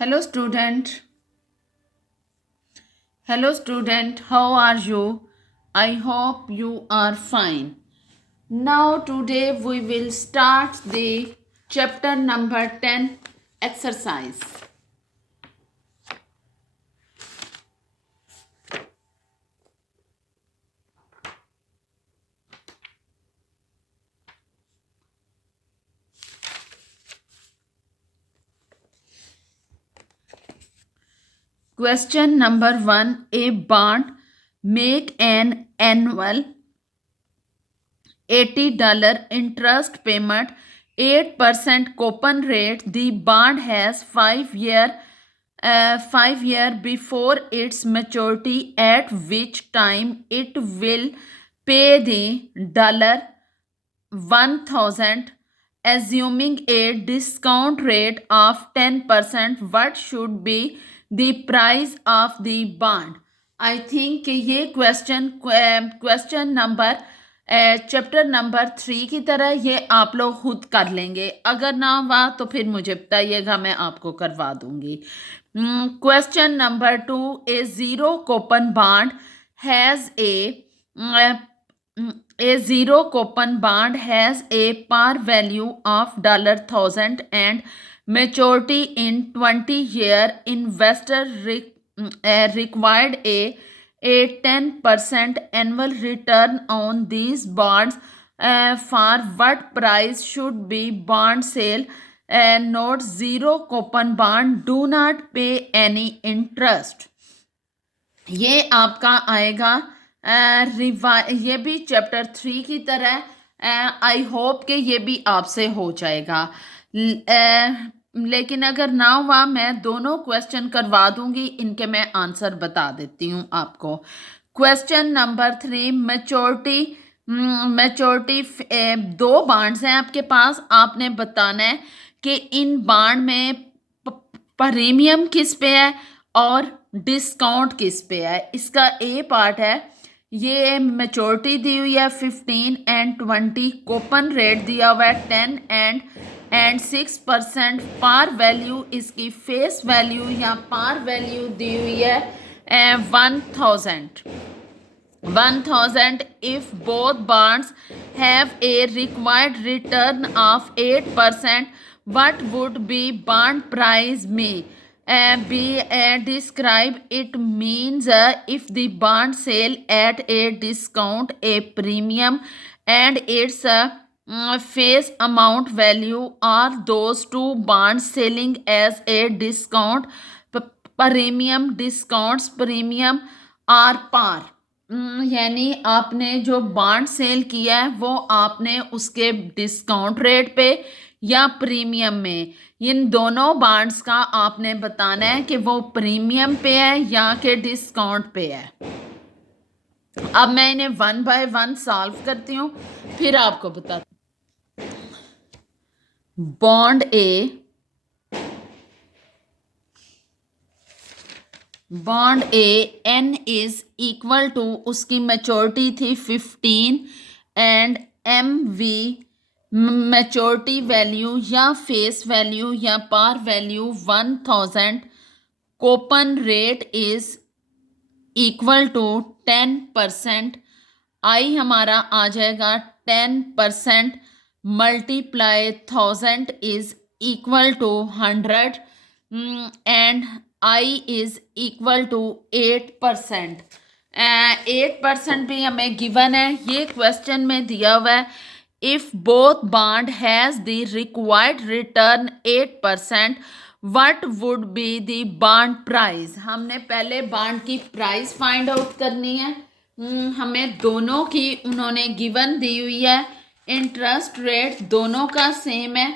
Hello student. Hello student, how are you? I hope you are fine. Now today we will start the chapter number 10 exercise. Question number 1. A bond make an annual $80 interest payment, 8% coupon rate. The bond has 5 year before its maturity, at which time it will pay the $1,000, assuming a discount rate of 10%. What should be the price of the bond? I think ये question number chapter number 3 की तरह ये आप लोग खुद कर लेंगे। अगर ना हुआ तो फिर मुझे बताइएगा, मैं आपको करवा दूंगी। Question number 2, A zero coupon bond has a zero coupon bond has a par value of $1,000 and maturity in 20 year. Investor required a 10% annual return on these bonds. For what price should be bond sale? Note: zero coupon bond do not pay any interest. ये आपका आएगा ये भी chapter 3 की तरह। I hope कि ये भी आपसे हो जाएगा। लेकिन अगर ना हुआ, मैं दोनों क्वेश्चन करवा दूंगी, इनके मैं आंसर बता देती हूँ आपको। क्वेश्चन नंबर 3, मैच्योरिटी दो बॉन्ड्स हैं आपके पास। आपने बताना है कि इन बॉन्ड में प्रीमियम किस पे है और डिस्काउंट किस पे है। इसका ए पार्ट है, ये मैच्योरिटी दी हुई है 15 एंड 20, कूपन रेट दिया हुआ है 10 एंड 6%। पार वैल्यू, इसकी फेस वैल्यू या पार वैल्यू दी हुई है 1,000। If both bonds have a required return of 8%, what would be bond price may be described? It means if the bond sale at a discount, a premium, and its face amount value are those two bonds selling as a discount, premium, discounts, premium or par. यानी आपने जो bond cell किया है वो आपने उसके discount rate पे या प्रीमियम में, इन दोनों बॉन्ड्स का आपने बताना है कि वो प्रीमियम पे है या कि डिस्काउंट पे है। अब मैं इन्हें 1 बाय 1 सॉल्व करती हूँ, फिर आपको बताती हूँ। Bond A N is equal to, उसकी मैच्योरिटी थी 15 and M V maturity value या फेस वैल्यू या par value 1,000। Coupon rate is equal to 10%। I हमारा आ जाएगा 10% multiply 1,000 is equal to 100 and I is equal to 8%। 8% भी हमें given है, ये क्वेश्चन में दिया हुआ है। If both bond has the required return 8%, what would be the bond price? हमने पहले बॉन्ड की प्राइस फाइंड आउट करनी है। हमें दोनों की उन्होंने गिवन दी हुई है। इंटरेस्ट रेट दोनों का सेम है,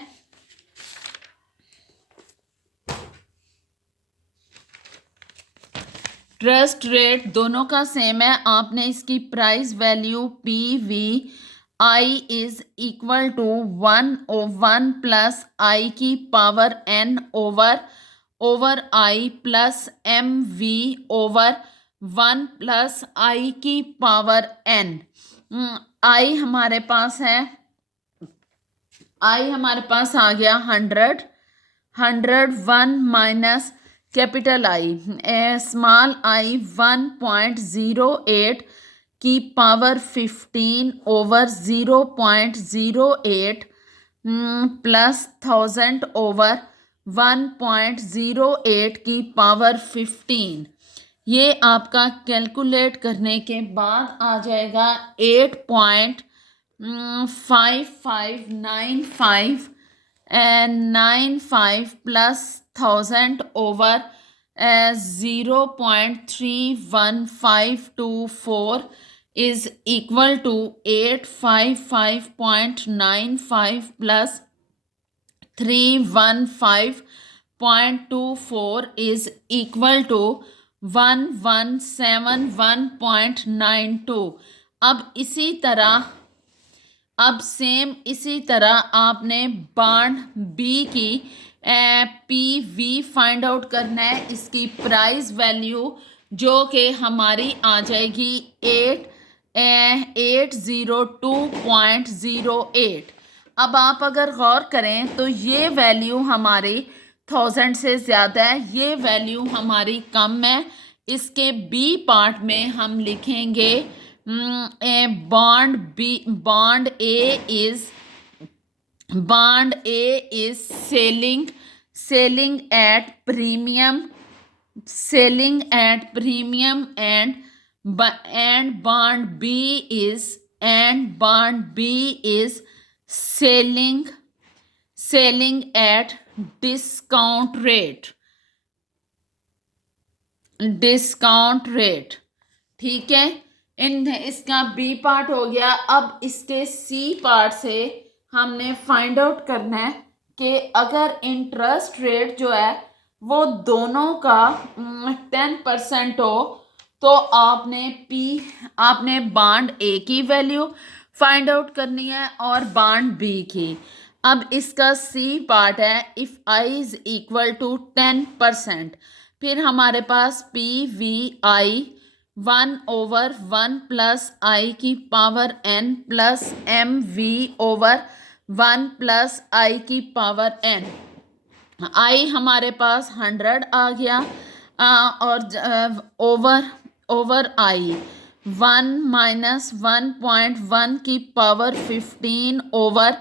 इंटरेस्ट रेट दोनों का सेम है। आपने इसकी price value P V I is equal to 1 plus I की power N over I plus M V over 1 plus I की पावर एन। आई हमारे पास आ गया 100 101 minus capital I, small I 1.08 की पावर 15 over 0.08 प्लस 1000 ओवर 1.08 की power 15। ये आपका calculate करने के बाद आ जाएगा 8.5595 and 95 plus 1000 over 0.31524 is equal to 855.95 plus 315.24 is equal to 1171.92। अब इसी तरह आपने बॉन्ड बी की पी वी फाइंड आउट करना है, इसकी प्राइस वैल्यू जो कि हमारी आ जाएगी 802.08। अब आप अगर गौर करें तो ये वैल्यू हमारी 1000 से ज़्यादा है, ये वैल्यू हमारी कम है। इसके बी पार्ट में हम लिखेंगे bond A is selling at premium and bond B is selling at discount rate। ठीक है, इसका बी पार्ट हो गया। अब इसके सी पार्ट से हमने फाइंड आउट करना है कि अगर इंटरेस्ट रेट जो है वो दोनों का 10% हो तो आपने बॉन्ड ए की वैल्यू फाइंड आउट करनी है और बॉन्ड बी की। अब इसका सी पार्ट है if I is equal to 10%, फिर हमारे पास P V I 1/1 plus I की power n plus M V over 1 plus I की पावर n। आई हमारे पास 100 आ गया और ओवर आई 1 माइनस 1.1 की पावर 15 ओवर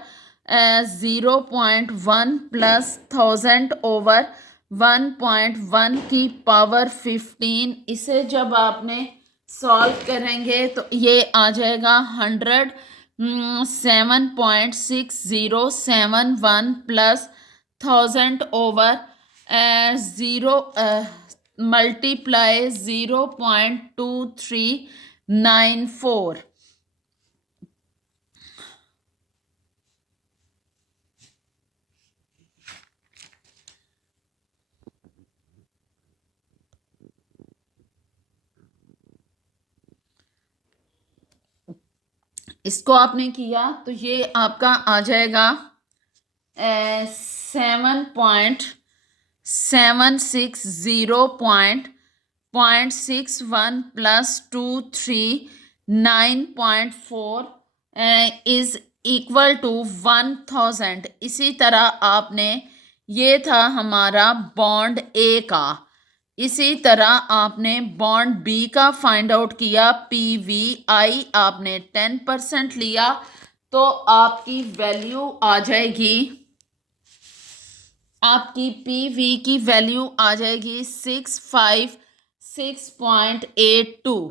0.1 प्लस 1000 ओवर 1.1 की पावर 15। इसे जब आपने सॉल्व करेंगे तो ये आ जाएगा 107.6071 प्लस 1000 ओवर 0 मल्टीप्लाई 0.2394। इसको आपने किया तो ये आपका आ जाएगा 7.760.61 प्लस 239.4 इज इक्वल टू 1000। इसी तरह आपने, ये था हमारा बॉन्ड ए का, इसी तरह आपने बॉन्ड बी का फाइंड आउट किया। पी वी आई आपने 10% लिया तो आपकी वैल्यू आ जाएगी, आपकी पी वी की वैल्यू आ जाएगी 656.82।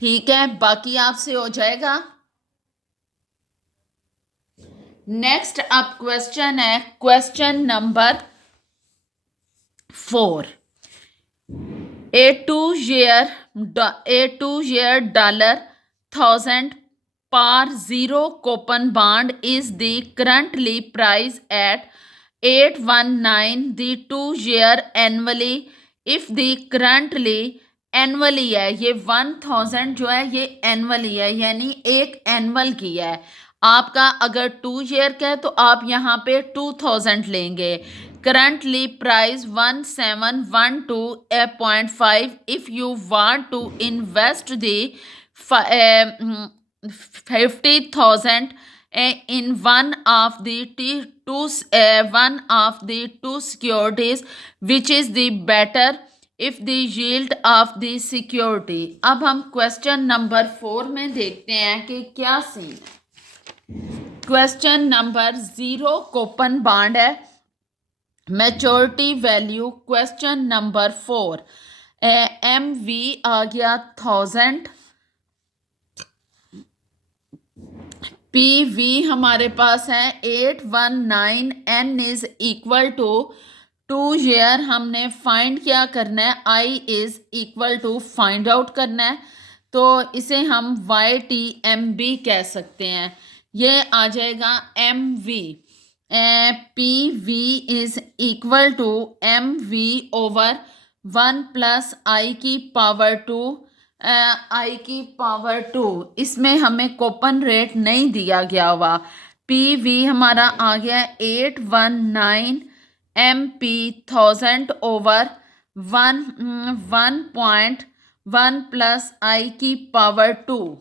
ठीक है, बाकी आपसे हो जाएगा। नेक्स्ट अब क्वेश्चन है question number 4। A 2-year $1,000 par zero coupon bond is the currently price at 819 the 2-year annually if the currently annually है, ये 1000 जो है ये annually है यानी एक एनुअल की है। आपका अगर 2 ईयर का है तो आप यहाँ पे 2000 लेंगे। Currently price 1712.5 if you want to invest the 50,000 in one of the two securities, which is the better if the yield of the security. अब हम क्वेश्चन नंबर 4 में देखते हैं कि क्या सीन है। क्वेश्चन नंबर 0 कूपन बॉन्ड है, maturity value question number 4 MV आ गया 1000, PV हमारे पास है 819, N is equal to 2 year. हमने फाइंड क्या करना है, I is equal to find out करना है, तो इसे हम YTMB कह सकते हैं। ये आ जाएगा MV, PV is equal to MV over 1 plus I की पावर 2, I की पावर 2। इसमें हमें कूपन रेट नहीं दिया गया हुआ। PV हमारा आ गया 819 MP 1000 ओवर 1 प्लस I की पावर 2,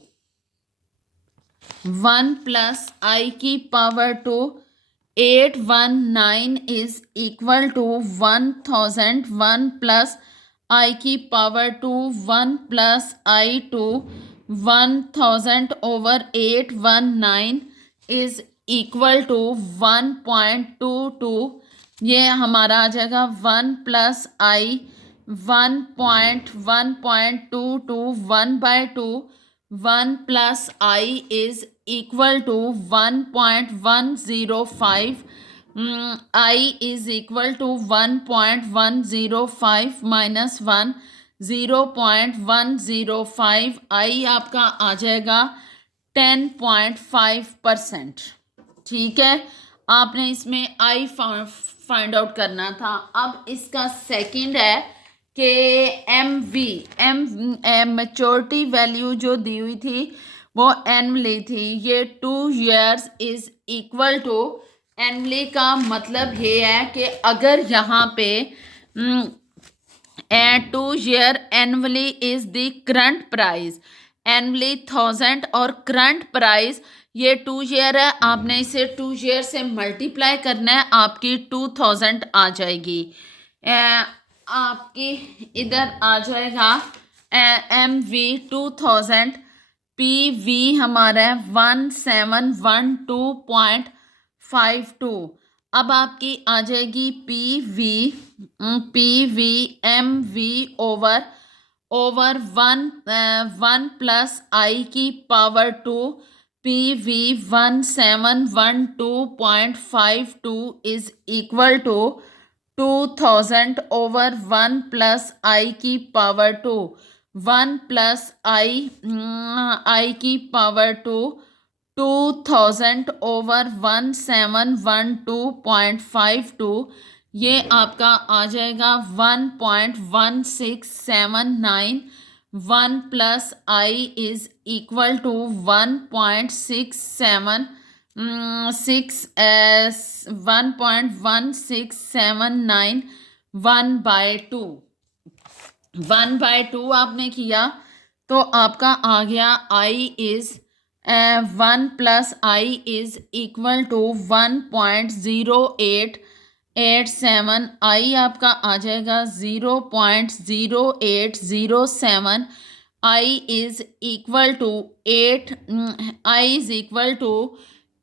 1 प्लस I की power 2। 819 is equal to 1000, 1 plus I की power 2, 1 plus I2, 1000 over 819 is equal to 1.22। ये हमारा आ जाएगा 1 plus I 1.22 1/2, 1 plus I is equal to 1.105, I is equal to 1.105 minus 1 0.105। I आपका आ जाएगा 10.5%। ठीक है, आपने इसमें I फाइंड आउट करना था। अब इसका सेकंड है कि MV मैच्योरिटी वैल्यू जो दी हुई थी वो एनुअली थी, ये 2 years is equal to, annually का मतलब ये है कि अगर यहाँ पे 2 year annually is the current price, annually 1000 और करंट प्राइस ये 2 year है, आपने इसे 2 year से मल्टीप्लाई करना है, आपकी 2000 आ जाएगी। आपकी इधर आ जाएगा MV 2000, PV हमारा है 1712.52। अब आपकी आ जाएगी PV MV over 1 plus I की power 2, PV 1712.52 is equal to 2000 over 1 plus I की पावर 2, 1 प्लस I की पावर 2, 2000 ओवर 1712.52। ये आपका आ जाएगा 1.1679। 1 plus I is equal to 1.1679, 1/2। 1/2 आपने किया तो आपका आ गया I is 1 plus I is equal to 1.0887। I आपका आ जाएगा 0.0807। I is equal to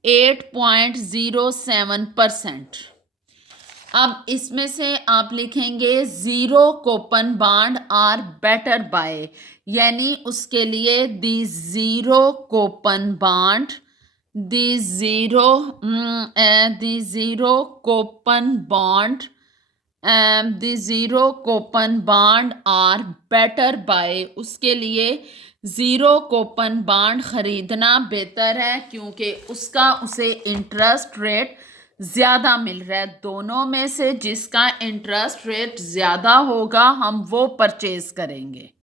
8.07%। अब इसमें से आप लिखेंगे 0 coupon bond are better buy, यानी उसके लिए the zero coupon bond are better buy, उसके लिए 0 कूपन बॉन्ड खरीदना बेहतर है, क्योंकि उसे इंटरेस्ट रेट ज़्यादा मिल रहा है। दोनों में से जिसका इंटरेस्ट रेट ज़्यादा होगा हम वो परचेज करेंगे।